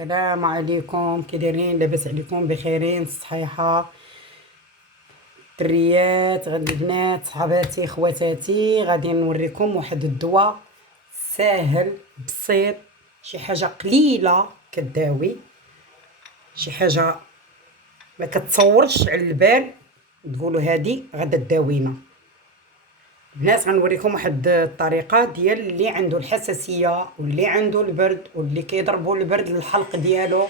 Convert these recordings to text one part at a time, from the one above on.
السلام عليكم، كي دايرين؟ لاباس عليكم؟ بخيرين صحيحه؟ دريات غادي البنات صحاباتي خواتاتي غادي نوريكم واحد الدواء ساهل بسيط، شي حاجه قليله كداوي، شي حاجه ما كتصورش على البال تقولوا هادي غادا تداوينا. الناس غنوريكم واحد الطريقه ديال اللي عنده الحساسيه واللي عنده البرد واللي كيضربوا البرد للحلق ديالو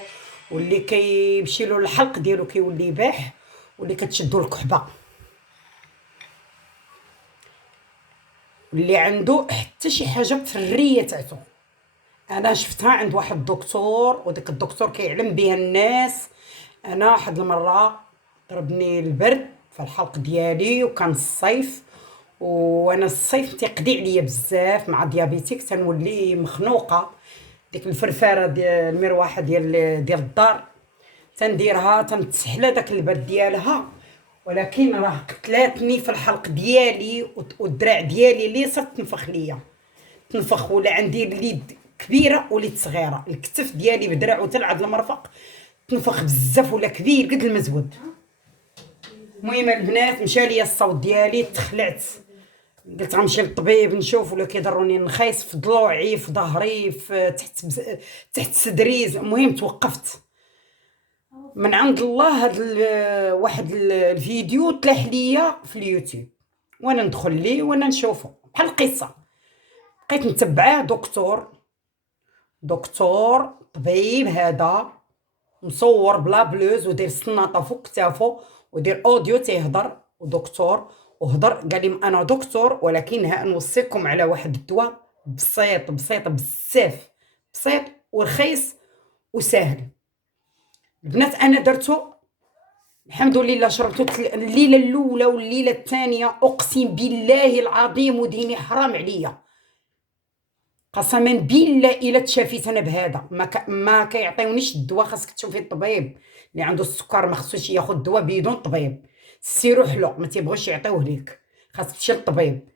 واللي كيمشي له الحلق ديالو كيولي يباح واللي كتشدو الكحبه واللي عنده حتى شي حاجه في الريه تاعته. انا شفتها عند واحد الدكتور وداك الدكتور كيعلم بها الناس. انا واحد المره ضربني البرد في الحلق ديالي وكان الصيف، وانا الصيف تيقضي عليا بزاف مع ديابيتيك، تنولي مخنوقه. ديك الفرفاره ديال المروحه ديال الدار تنديرها تنتسحل داك البرد ديالها، ولكن راه قتلاتني في الحلق ديالي والدراع ديالي اليسار تنفخ ليا، تنفخ ولا عندي اليد كبيره وليد صغيره، الكتف ديالي بدراع وتلعب المرفق تنفخ بزاف ولا كبير قد المزود. المهم البنات مشى ليا الصوت ديالي تخلعت، قلت غنمشي للطبيب نشوف ولا كيضروني نخيس في ضلوعي في ظهري في تحت صدري. المهم توقفت من عند الله. واحد الفيديو تلاح ليا في اليوتيوب وانا ندخل ليه وانا نشوفه بحال القصه، بقيت نتبعاه. دكتور طبيب هذا مصور بلا بلوز ودير السناطه فوق كتافو ودير اوديو تيهضر، ودكتور وهضر قال لي انا دكتور ولكن ها نوصيكم على واحد الدواء بسيط بسيط بزاف، بسيط ورخيص وسهل. البنات انا درتو الحمد لله، شربتو الليله الاولى والليله الثانيه، اقسم بالله العظيم وديني حرام عليا، قسما بالله الا تشافيت انا بهذا. ما كيعطيونيش الدواء، خاصك تشوفي الطبيب اللي عنده السكر، ما خصوش ياخذ الدواء بدون طبيب. سيرو حلو ما تيبغوش يعطيوه ليك، خاصك تمشي للطبيب.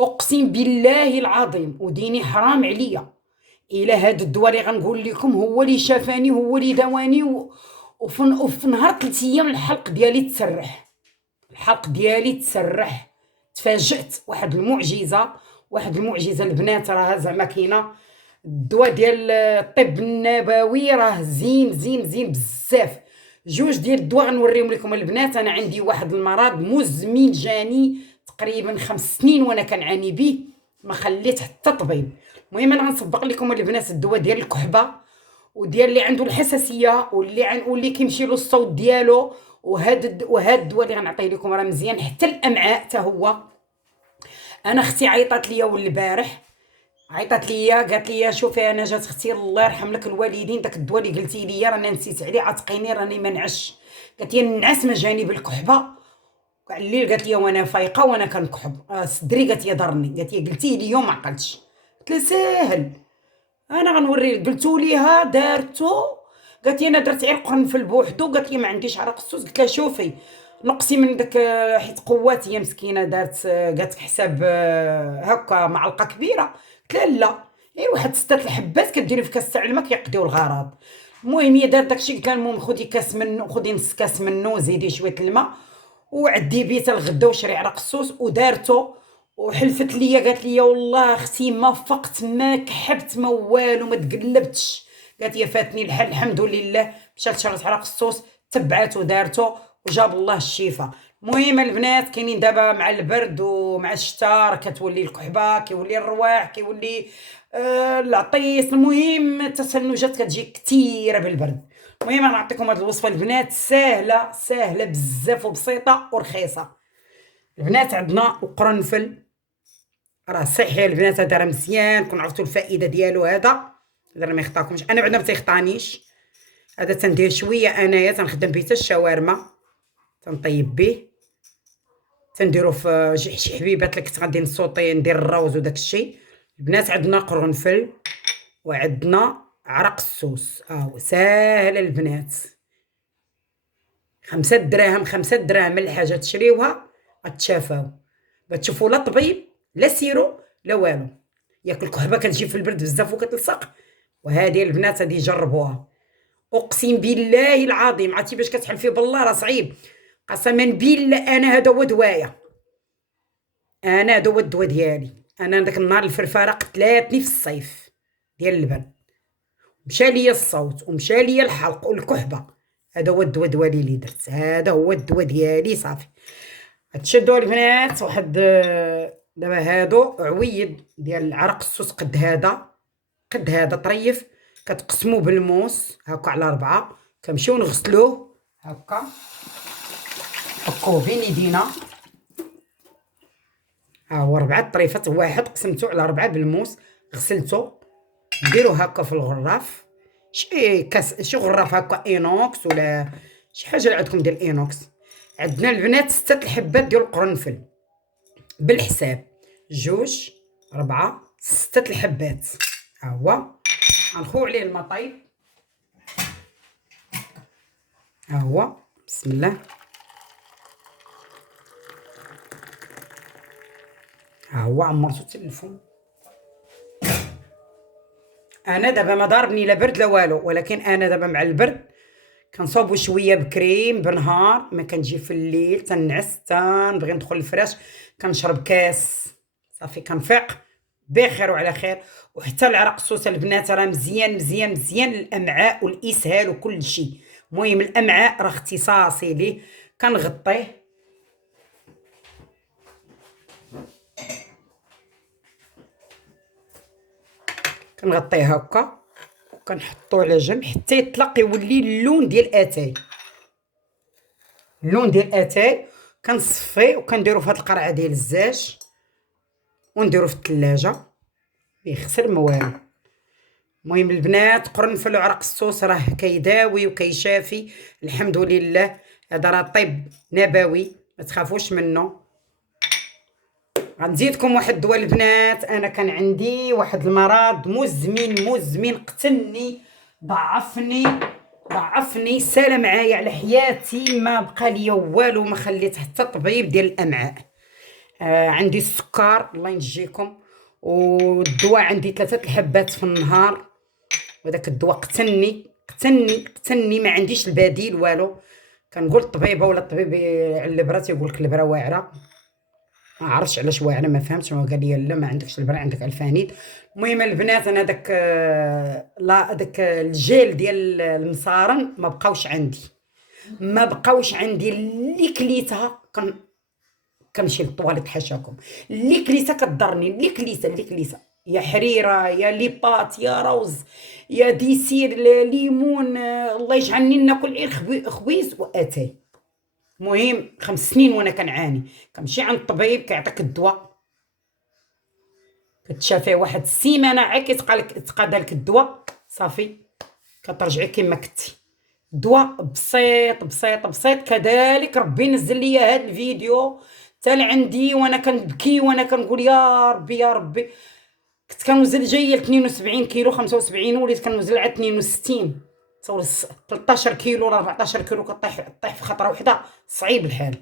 اقسم بالله العظيم وديني حرام عليا الا هذا الدواء اللي غنقول لكم هو اللي شافاني، هو اللي داواني وفي نهار 3 ايام الحلق ديالي تسرح، الحلق ديالي تسرح. تفاجأت، واحد المعجزه البنات. راه زعما كاينه الدواء ديال الطب النبوي، راه زين زين زين بزاف. جوج ديال الدواء غنوريهم لكم البنات. انا عندي واحد المرض مزمن جاني تقريبا 5 سنين وانا كنعاني به، ما خليت حتى طبيب. المهم انا غنسبق لكم البنات الدواء ديال الكحبه وديال اللي عنده الحساسيه واللي كيمشي له الصوت ديالو. وهاد الدواء اللي غنعطيه لكم راه مزيان حتى الامعاء حتى هو. انا اختي عيطات ليا والبارح، عيطات ليا قالت لي شوفي انا جات اختي الله يرحم لك الوالدين، داك الدواء اللي قلتي لي راني نسيت عليه، عتقيني راني ما نعش. قالت لي النعاس ما جاني بالكحبه كاع الليل، قالت لي وانا فايقه وانا كنكحب صدري، قالت لي ضرني، قالت لي قلتي لي يوم ما عقلتش. قلت لها ساهل انا غنوري، قلتو ليها دارتو. قالت لي انا درت عرق قرنفل بوحدو، قالت لي ما عنديش عرق السوس. قلت لها شوفي نقصي من داك حيت قوات، هي مسكينه دارت قالت حساب هكا معلقه كبيره. قلت لها لا غير واحد 6 الحبات كديري في كاس تاع الماء كيقضيو الغرض. المهم هي دارت داكشي. قلت لها المهم خدي كاس منه، خدي نص كاس منه زيدي شويه الماء وعدي بيه حتى الغدا وشري عرق السوس ودارته. وحلفت ليا قالت لي والله اختي ما فقت ما كحبت ما والو ما تقلبتش. قالت لي فاتني الحل الحمد لله. مشات شرت عرق السوس تبعات ودارته وجاب الله الشفاء. المهم البنات كاينين دابا مع البرد ومع الشتاء راه كتولي الكحبه، كيولي الرواح، كيولي العطيس. المهم التشنجات كتجي كثيره بالبرد. المهم انا نعطيكم هذه الوصفه البنات ساهله ساهله بزاف وبسيطه ورخيصه. البنات عندنا قرنفل راه صحي البنات، هذا راه مزيان كون عرفتوا الفائده ديالو. هذا ما يخطاكمش، انا بعدا ما تيخطانيش. هذا تندير شويه انايا تنخدم به حتى الشاورما، تنطيب به، تنديرو في شي حبيبات اللي كنت غادي نصوطي ندير الروز وداك الشيء. البنات عندنا قرنفل وعندنا عرق السوس، ساهله البنات. 5 دراهم 5 دراهم الحاجه تشريوها غتشافاو، بتشوفوا لا طبيب لا سيرو لا والو. ياك الكحبه كتجي في البرد بزاف وكتلصق، وهذه البنات هذه جربوها اقسم بالله العظيم، عرفتي باش كتحلفي بالله راه صعيب. قسما بالله انا هذا هو دوايا، انا هذا هو الدواء ديالي. انا داك النهار الفرفاره قتلاتني في الصيف ديال اللبن، مشى ليا الصوت ومشى ليا الحلق والكحبه. هذا هو الدواء ديالي اللي درت، هذا هو الدواء ديالي صافي. تشدوا البنات واحد دابا هادو عويد ديال العرق السوس قد هذا، قد هذا طريف، كتقسموه بالموس هكا على 4، كنمشيو نغسلوه هكا هكا بين يدينا. ها هو 4 طريفات، واحد قسمته على 4 بالموس، غسلته، نديروه هكا في الغراف، شي كاس، شي غراف هكا اينوكس ولا شي حاجه اللي عندكم ديال الاينوكس. عندنا البنات 6 الحبات ديال القرنفل بالحساب، 2 4 6 الحبات. ها هو غنخويو عليه الماء طيب. ها هو بسم الله. ها هو عمرتو حتى للفم. انا دابا ما ضاربني لا برد لا والو، ولكن انا دابا مع البرد كنصوبو شويه بكريم بنهار، ما كنجي في الليل تنعس تنبغي ندخل الفراش كنشرب كاس صافي كنفيق بخير وعلى خير. وحتى العرق السوس البنات راه مزيان مزيان مزيان للامعاء والاسهال وكل شيء. المهم الامعاء راه اختصاصي ليه، كنغطيه كنغطيه هكا وكنحطوه على جنب حتى يطلق يولي اللون ديال اتاي، اللون ديال اتاي. كنصفيه وكنديرو في هاد القرعه ديال الزاج ونديرو في الثلاجه يخسر ما والو. المهم البنات قرنفل وعرق السوس راه كيداوي وكيشافي الحمد لله. هذا راه طب نبوي ما تخافوش منه. غنزيدكم واحد الدواء البنات، انا كان عندي واحد المرض مزمن قتلني، ضعفني سال معايا على حياتي، ما بقى ليا والو، ما خليت حتى طبيب ديال الامعاء. عندي السكر الله ينجيكم، والدواء عندي 3 الحبات في النهار، وداك الدواء قتلني ما عنديش البديل والو. كنقول الطبيبه ولا الطبيب على البرا تيقول لك البرا واعره، ما عرفتش علاش واعره ما فهمتش، هو قال لي لا ما عندكش البرا عندك الفانيد. المهم البنات انا داك لا داك الجيل ديال المصارن ما بقاوش عندي اللي كليتها كنمشي للطواليت حاشاكم، اللي كليتها كضرني، اللي كليتها يا حريره يا ليبات يا روز يا ديسير ليمون، الله يجعلني ناكل غير خويز واتاي. المهم 5 سنين وانا كنعاني، كنمشي عند الطبيب كيعطيك الدواء، كتشافيه واحد السيمانه عا كيتقادى لك الدواء صافي كترجعي كما كنتي. دواء بسيط كذلك. ربي نزل لي هذا الفيديو حتى لعندي وانا كنبكي وانا كنقول يا ربي يا ربي. كنت كنوزن جايه ل 72 كيلو 75، وليت كنوزن على 62. تصور 13 كيلو ولا 14 كيلو كطيح في خطره واحده، صعيب الحال.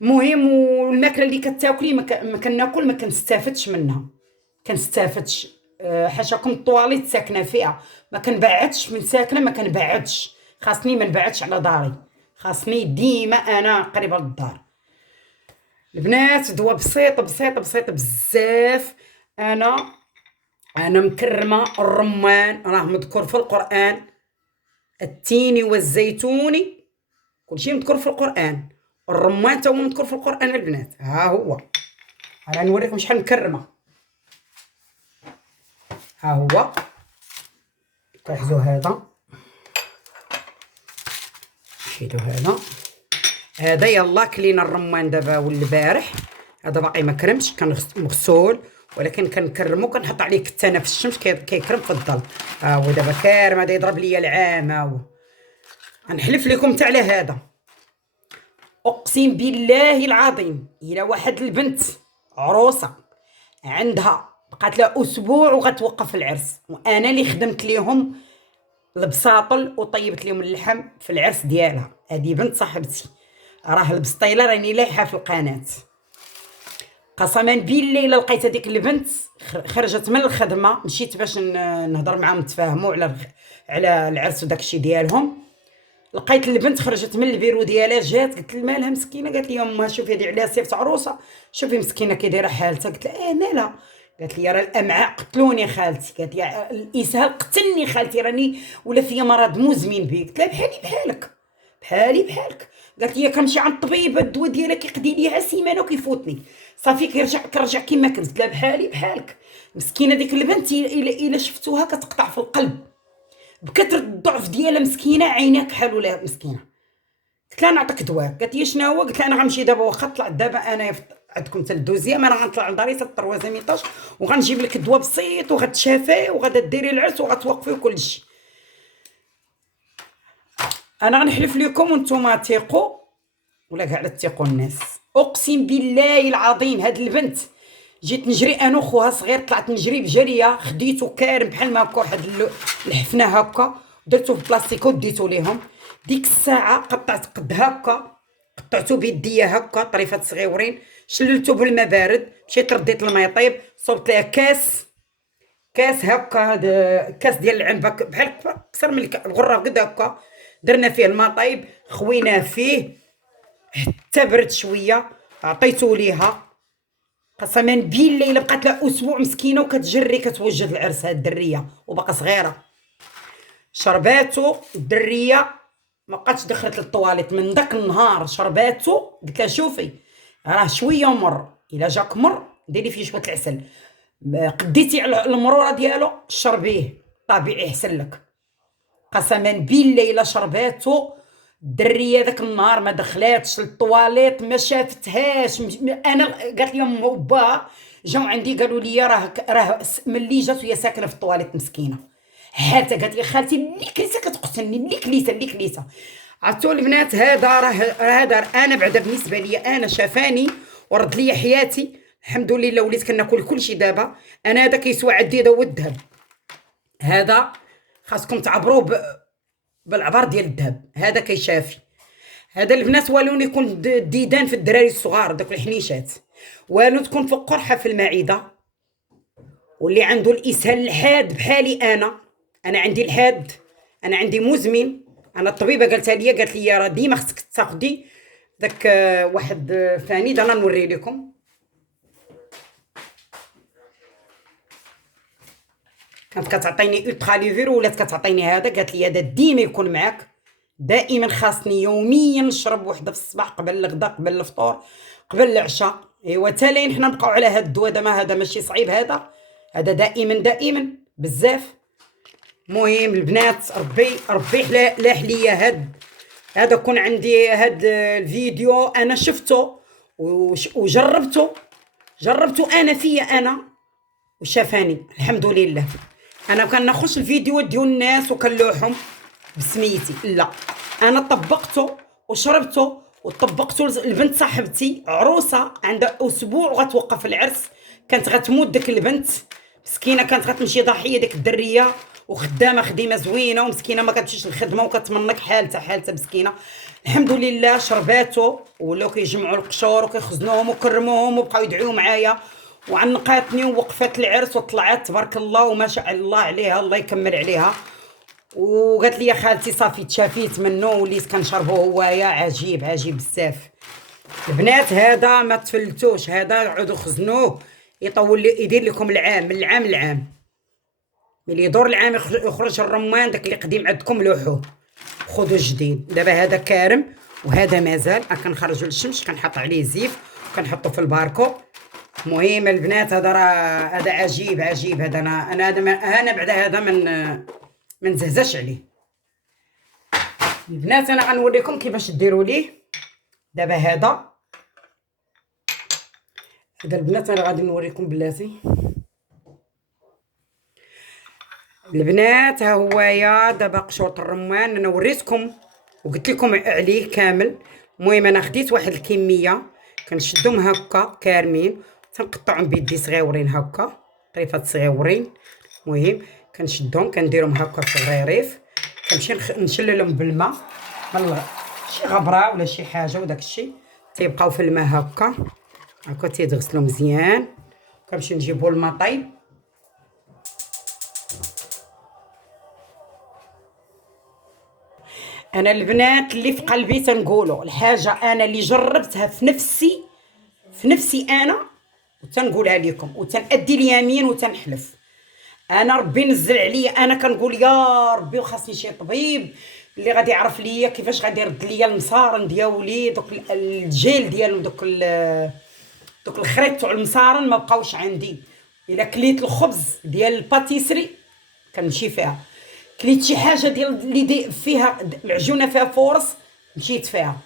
المهم والماكله اللي كتاكلي ما كناكل ما كنستافدش منها، حاشاكم الطواليت ساكنه فيها، ما كنبعدش من ساكنه، ما كنبعدش، خاصني ما نبعدش على داري، خاصني ديما انا قريبه للدار. البنات دواء بسيط بزاف. انا مكرمه الرمان راه مذكور في القران، التين والزيتون كلشي مذكور في القران، الرمان تا هو مذكور في القران البنات. ها هو انا نوريكم شحال مكرمه. ها هو كنحزو هذا، نشيدو هذا يلا كلينا الرمان دابا والبارح، هذا باقي ما كرمش، كان مغسول ولكن كنكرمو كنحط عليه كتانه في الشمس كيكرم في الظل. ها هو دابا كارم، هذا يضرب ليا العام. غنحلف لكم حتى على هذا، اقسم بالله العظيم الا واحد البنت عروسه عندها بقات لها اسبوع وغتوقف العرس، وانا اللي خدمت ليهم البساطل وطيبت لهم اللحم في العرس ديالها، هذه بنت صاحبتي راه البسطيله راني لايحه في القناه. قسما بالله الا لقيت هذيك البنت خرجت من الخدمه، مشيت باش نهضر معاهم نتفاهموا على العرس وداكشي ديالهم. لقيت البنت خرجت من البيرو ديالها، جات قلت لها مالها مسكينه، قالت لي امها شوفي هذه عليها صيفط عروسه، شوفي مسكينه كي دايره حالتها. قلت لها مالها؟ قالت لي راه الامعاء قتلوني خالتي، قالت لي الاسهال قتلني خالتي، راني ولا فيا مرض مزمن بي. قلت لها بحالي بحالك، بحالي بحالك. قالت لي كنمشي عند الطبيب الدواء ديالها كيقضي لي سيمانه وكيفوتني، صافي كنرجع كيما كنت. قلت لها بحالي بحالك. مسكينه ديك البنت الا شفتوها كتقطع في القلب بكثره الضعف ديالها، مسكينه عينها كحلوا لها مسكينه. قلت لها نعطيك دواء. قالت لي شنو هو؟ قلت لها انا غنمشي دابا، واخا طلعت دابا انا عندكم حتى الدوزيام، انا غنطلع لداري حتى الطروازيام ايطاج، وغنجيب لك دواء بسيط وغتشافي وغادا ديري العرس وغتوقفي وكلشي. انا غنحلف لكم وانتم تيقوا ولا كاع لا تيقوا الناس، اقسم بالله العظيم هاد البنت جيت نجري انا وخوها صغير، طلعت نجري بجريه، خديتو كارم بحال ما هكا واحد الحفنه هكا، درتو في بلاستيك وديتو ليهم. ديك الساعه قطعت قد هكا، قطعتو بيديا هكا طريفات صغيورين، شللتو بالماء بارد، مشيت رديت الماء يطيب، صوبت ليها كاس هكا، هذا كاس ديال العنبه بحال اكثر من الغره قد هكا، درنا فيه الماء طيب، خويناه فيه حتى برد شويه، عطيتو ليها. قسما بالله الا بقات لها اسبوع مسكينه وكتجري كتوجد العرس هاد الدريه وباقا صغيره. شرباتو الدريه ما بقاتش دخلت للطواليت من داك النهار، شرباتو. قلت لها شوفي راه شويه مر، الا جاك مر ديري فيه شويه العسل، قديتي على المروره ديالو شربيه طبيعي يحسن لك. قسما بالله الا شرباتو الدريه داك النهار ما دخلاتش للطواليت، ما شافتهاش. انا قالت لي ام وباها جاو عندي قالوا لي راه ملي جات وهي ساكنه في الطواليت مسكينه حتى قالت لي خالتي اللي كليسه كتقتلني، اللي كليسه. عرفتوا البنات هذا هذا انا بعدا بالنسبه لي انا شافاني ورد لي حياتي الحمد لله، وليت كناكل كلشي دابا. انا هذا كيسوى عندي هذا هو الذهب، هذا خاصكم تعبروه بالعبار ديال الذهب، هذا كيشافي. هذا البنات والو يكون ديدان في الدراري الصغار داك الحنيشات، والو تكون في قرحه في المعده، واللي عنده الاسهال الحاد بحالي انا عندي الحاد، انا عندي مزمن. انا الطبيبه قالتها لي، قالت لي راه ديما خصك تاخدي داك واحد ثاني انا نوري لكم. كانت كتعطيني الترا ليفير ولات كتعطيني هذا، قالت لي هذا ديما يكون معاك، دائما خاصني يوميا نشرب وحده في الصباح قبل الغداء قبل الفطور قبل العشاء. ايوا تالين حنا نبقاو على هاد الدواء هذا ماشي صعيب، هذا دائما بزاف. مهم البنات ربي لاح ليا هذا كون عندي هاد الفيديو انا شفته وجربته انا فيا انا وشافاني الحمد لله. انا كان نخش الفيديو ديال الناس وكنلوحهم بسميتي، لا انا طبقته وشربته وطبقته لبنت صاحبتي عروسه عندها اسبوع وغتوقف العرس، كانت غتموت ديك البنت مسكينه، كانت غتمشي ضحيه ديك الدريه، وخدامه خديمه زوينه ومسكينه ما كتمشيش الخدمه وكتمنك حالتها مسكينه. الحمد لله شرباتو ولاو كيجمعوا القشور وكيخزنوهم وكرموهم وبقاو يدعيو معايا، وعنقاتني ووقفات العرس وطلعت تبارك الله وما شاء الله عليها، الله يكمل عليها. وقالت لي يا خالتي صافي تشافيت منه وليت كنشربو هوايا، عجيب بزاف. البنات هذا ما تفلتوش، هذا عودوا خزنوه يطول يدير لكم العام من العام للعام، ملي يدور العام يخرج الرمان داك اللي قديم عندكم لوحوه خذوا جديد. دابا هذا كارم وهذا مازال كنخرجوا للشمس، كنحط عليه زيف وكنحطه في الباركو. مهم البنات هذا راه هذا عجيب هذا انا بعد هذا من نزهزش عليه. البنات انا غنوريكم كيفاش ديروا ليه. دابا هذا البنات انا غادي نوريكم بلاتي. البنات ها هويا دابا قشور الرمان انا وريتكم وقلت لكم عليه كامل. المهم انا خديت واحد الكميه كنشدهم هكا كارمين، تنقطعهم بيدي صغيورين هكا طريفات صغيورين. المهم كنشدهم كنديرهم هكا في الريريف، كنمشي نشللهم بالماء من شي غبره ولا شي حاجه، وداك الشيء تيبقاو في الماء هكا تيتغسلوا مزيان. كنمشي نجيبوا الماء طايب انا البنات اللي في قلبي تنقولوا الحاجه انا اللي جربتها في نفسي انا، وتنقولها لكم وتنأدي اليمين وتنحلف. انا ربي نزل عليا، انا كنقول يا ربي وخاصني شي طبيب اللي غادي يعرف ليا كيفاش غادي يرد ليا المصارن ديالي، دوك الجيل ديالهم، دوك الخريط تاع المصارن ما بقاوش عندي. الا كليت الخبز ديال الباتيسري كنمشي فيها، كليت شي حاجه ديال اللي فيها العجونه فيها فرص مشيت فيها.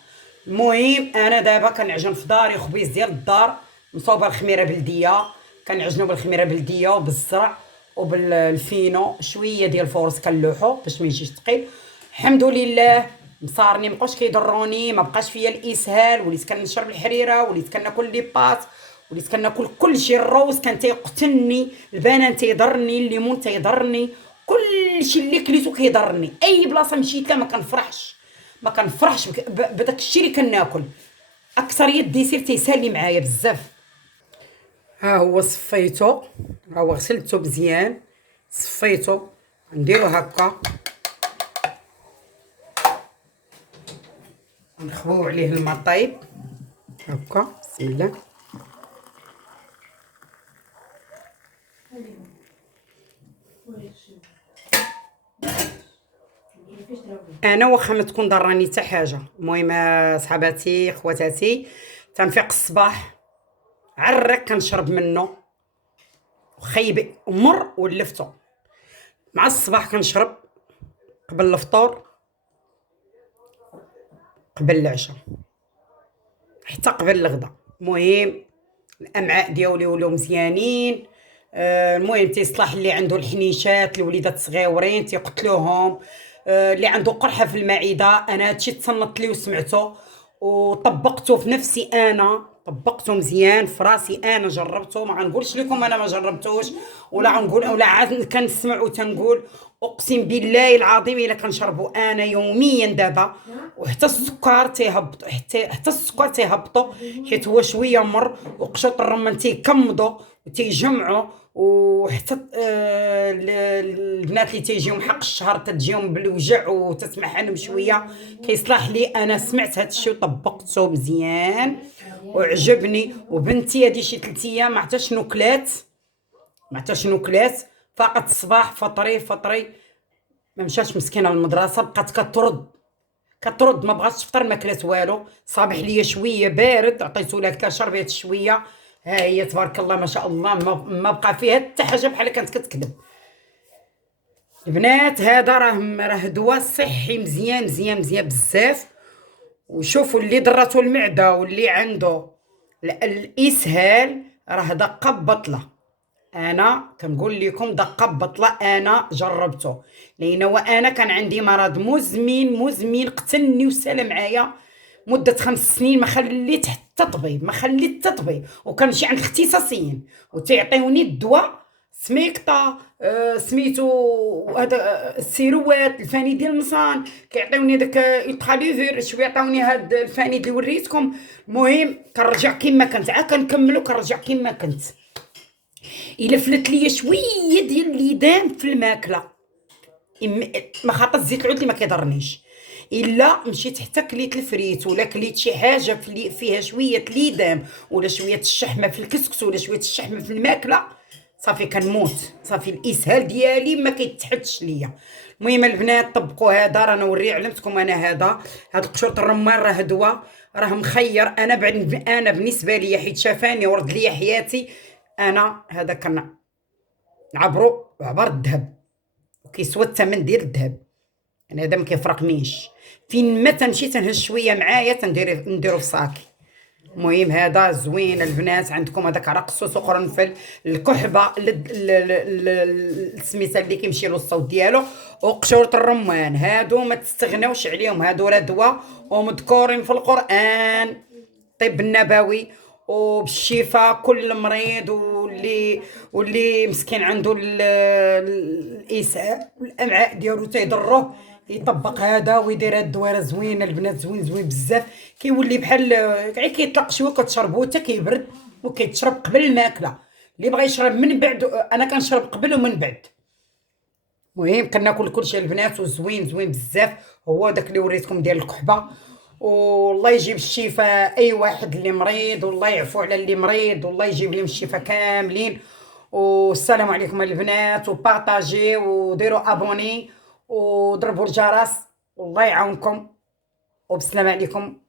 المهم انا دابا كنعجن في داري خبيز ديال الدار مصوبه الخميره بلديه، كنعجنو بالخميره بلديه وبالزرع وبالفينو، شويه ديال الفورص كنلوحو باش ما يجيش ثقيل. الحمد لله مصارني مابقاوش كيضروني، ما بقاش فيا الاسهال، وليت كنشرب الحريره، وليت كناكل لي بات، وليت كناكل كلشي. الروز كان تيقتلني، البنان تيضرني، الليمون تيضرني، كلشي اللي كليتو كيضرني. اي بلاصه مشيت لها ما كنفرحش بداك الشيء اللي كناكل. اكثريه الديسير تيسالي معايا بزاف. ها هو صفيتو، ها هو غسلتو مزيان، صفيتو، نديرو هكا، نخويو عليه الماء طيب هكا بسم الله. انا واخا ما تكون ضراني حتى حاجه، المهم صحاباتي خواتاتي تنفيق الصباح عرق كنشرب منه، خيب مر ولفتو مع الصباح كنشرب قبل الفطور، قبل العشاء، حتى قبل الغدا. المهم الامعاء ديالي ولاو مزيانين. المهم تيصلح اللي عنده الحنيشات، الوليدات صغيورين تيقتلوهم، اللي عنده قرحه في المعده. انا هادشي تصنت لي وسمعته وطبقته في نفسي، انا طبقته مزيان في راسي، انا جربته، ما غنقولش لكم انا ما جربتوش، ولا غنقول ولا عاد كنسمع وتنقول. اقسم بالله العظيم الا كنشربو انا يوميا دابا، وحتى السكر تيهبط، حتى السكر تيهبطو، حيت هو شويه مر، وقشوط الرمان تيكمضوا وتيجمعوا. وحتى البنات اللي تيجيهم حق الشهر تتجيهم بالوجع وتسمح عنهم شويه، كيصلح لي. انا سمعت هذا الشيء وطبقته مزيان وعجبني. وبنتي هذه شي 3 ايام ما عرفتش شنو كلات، ما عرفتش شنو كلات، فقط الصباح فطري ما مشاش مسكينه للمدرسه، بقات كترد ما بغاتش تفطر، ما كلات والو. صابح ليا شويه بارد عطيتو لها كتا شربت شويه، ها هي تبارك الله ما شاء الله ما بقى فيها حتى حاجه بحال كانت كتكذب. البنات هذا راه دواء صحي مزيان مزيان مزيان بزاف. وشوفوا اللي ضراتو المعده واللي عنده الاسهال راه دقه ببطله. انا كنقول لكم دقه ببطله، انا جربته، لان وانا كان عندي مرض مزمن قتلني وسال معايا مده 5 سنين، ما خليت حتى طبيب، ما خليت حتى طبيب، وكنمشي عند الاختصاصيين وتيعطيوني الدواء سميكطه، سميتو هذا السيروات الفاني ديال المصان، كيعطيوني داك التراليفير، شويه عطاوني هاد الفاني اللي وريتكم. المهم كنرجع كما كنت، عا كنكملو كنرجع كما كنت. الا فلت ليا شويه ديال الليدام في الماكله، ما خاطر الزيت العود اللي ما كيضرنيش، الا مشيت حتى كليت الفريت ولا كليت شي حاجه فيها شويه ليدام ولا شويه الشحمه في الكسكس ولا شويه الشحمه في الماكله، صافي كنموت، صافي الاسهال ديالي ما كيتحدش ليا. المهم البنات طبقوا هذا، رانا نوري علمتكم انا هاد قشور الرمان راه دواء، راه مخير. انا بالنسبه لي حيت شافاني ورد لي حياتي، انا هذا نعبرو عبر الذهب، وكيسوى الثمن ديال الذهب، يعني هذا ما كيفرقنيش. فين ما تمشي تنهز شويه معايا نديرو في صاكي. المهم هذا زوين البنات، عندكم هذاك عرق السوس وقرنفل، الكحبه سميتها اللي كيمشي له الصوت ديالو، وقشوره الرمان، هادو ما تستغناوش عليهم، هادو راه دواء ومذكورين في القران، الطب النبوي وبالشفاء كل مريض واللي مسكين عنده الاسهال والامعاء ديالو تيضروه يطبق هذا ويدير هاد الدويره زوينه البنات، زوين بزاف، كيولي بحال غير كيطلق شويه كتشربو حتى كيبرد وكيتشرب قبل الماكله. اللي بغى يشرب من بعد، انا كنشرب قبل ومن بعد. المهم كناكل كلشي البنات وزوين زوين بزاف. هو داك اللي وريتكم ديال الكحبه. والله يجيب الشفاء اي واحد اللي مريض، والله يعفو على اللي مريض، والله يجيب لهم الشفاء كاملين. والسلام عليكم البنات، وبارطاجي وديروا ابوني وضربوا الجرس. والله يعاونكم، وبسلام عليكم.